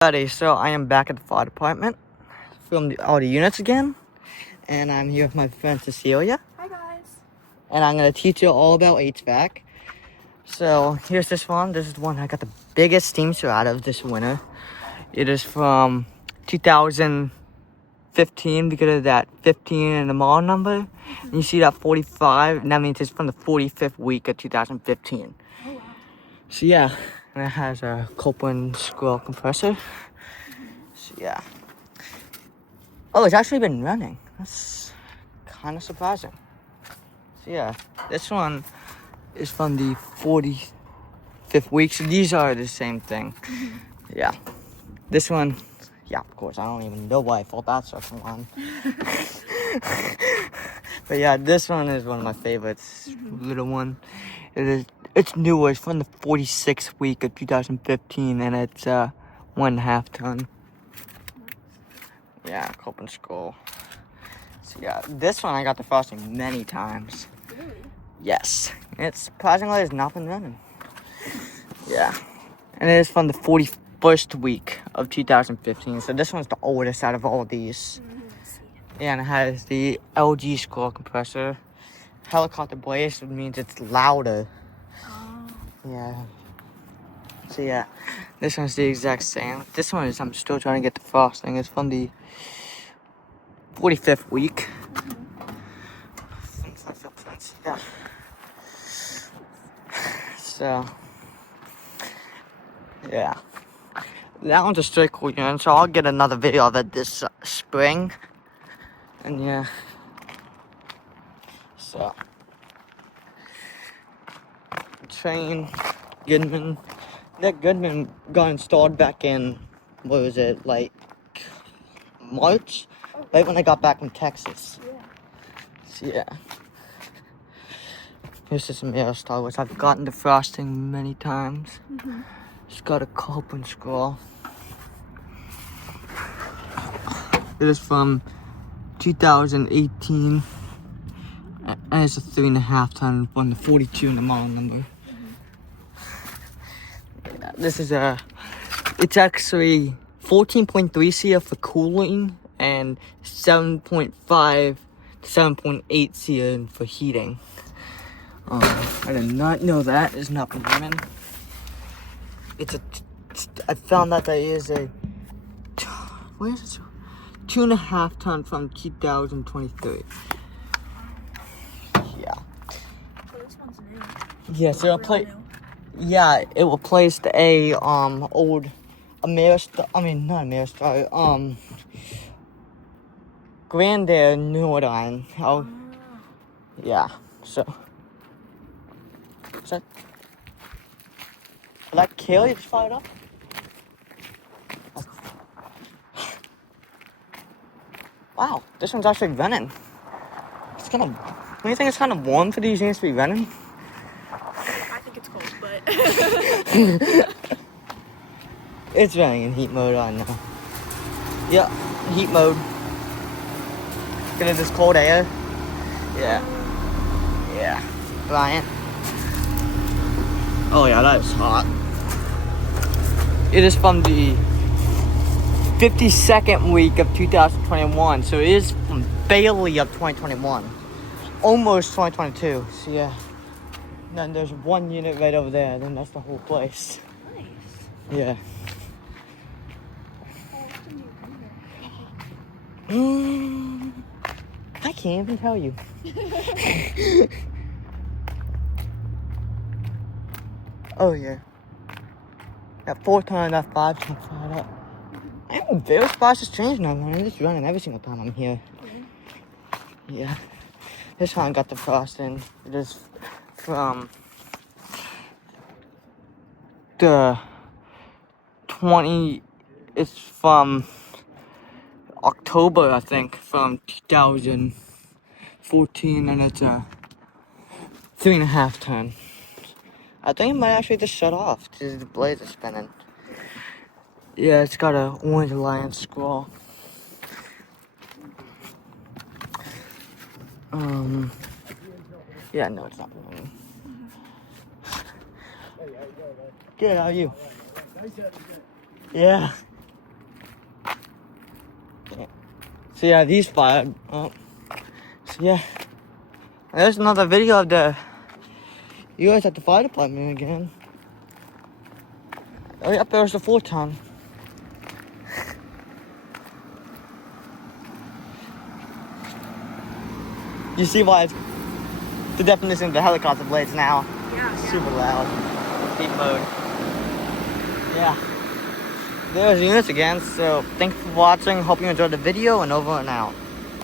Buddy, so I am back at the fire department, filmed all the units again, and I'm here with my friend Cecilia. Hi guys. And I'm going to teach you all about HVAC. So here's this one. This is the one I got the biggest steam show out of this winter. It is from 2015 because of that 15 in the model number. And you see that 45, and that means it's from the 45th week of 2015. Oh wow. So yeah, and it has a Goodman scroll compressor. So yeah. Oh, it's actually been running. That's kind of surprising. So yeah, this one is from the 45th week. So these are the same thing. Yeah. This one, yeah, of course, I don't even know why I thought that second one. But yeah, this one is one of my favorites. Little one. It's newer. It's from the 46th week of 2015, and it's 1.5 ton. Yeah, Goodman scroll. So yeah, this one I got the frosting many times. Really? Yes, it's surprisingly has not been running. Yeah, and it is from the 41st week of 2015. So this one's the oldest out of all of these. Yeah, and it has the LG scroll compressor. Helicopter blaze means it's louder. Oh. Yeah. So yeah, this one's the exact same. This one is I'm still trying to get the frosting. It's from the 45th week. Yeah. So yeah, that one's a straight cool unit. So I'll get another video of it this spring. And yeah. So train Goodman. That Goodman got installed back in, what was it, like March? Right when I got back from Texas. Yeah. So yeah. Here's this mirror star, which I've gotten the frosting many times. It's got a Goodman scroll. It is from 2018. And it's a 3.5 ton from the 42 in the model number. Yeah, this is it's actually 14.3 CF for cooling and 7.5 to 7.8 CF for heating. I did not know that. It's not been running. I found that there is a, where is it? 2.5 ton from 2023. Yeah. So this one's new. Yeah, so it'll play. New. Yeah, it replaced a old Ameristar. I mean, not Ameristar. Grandeur Nordine. Oh, yeah. So, is that? Did that kill you? Just fired up. Wow, this one's actually running. It's kind of. Don't you think it's kind of warm for these units to be running? I think it's cold, but It's running in heat mode right now. Yeah, heat mode. Look at this cold air. Yeah. Yeah. Brian. Oh yeah, that is hot. It is from the 52nd week of 2021. So it is from barely of 2021. Almost 2022. So yeah. And then there's one unit right over there. Then that's the whole place. nice. Yeah. I can't even tell you. Oh yeah. That 4 ton, that 5 ton fired up. I'm very surprised it's changed now. I'm just running every single time I'm here. Yeah. This one got the frosting. It is from the 20. It's from October, I think, from 2014, and it's a 3.5 ton. I think it might actually just shut off because the blades are spinning. Yeah, it's got a orange lion scroll. Yeah, no, it's not running. Good, how are you? Yeah. So yeah, these fired up. So yeah, there's another video of the US at the fire department again. Oh yeah, there's the 4-ton. You see why it's the definition of the helicopter blades now. Yeah. Super loud. Deep mode. Yeah. There's units again, so thanks for watching. Hope you enjoyed the video, and over and out.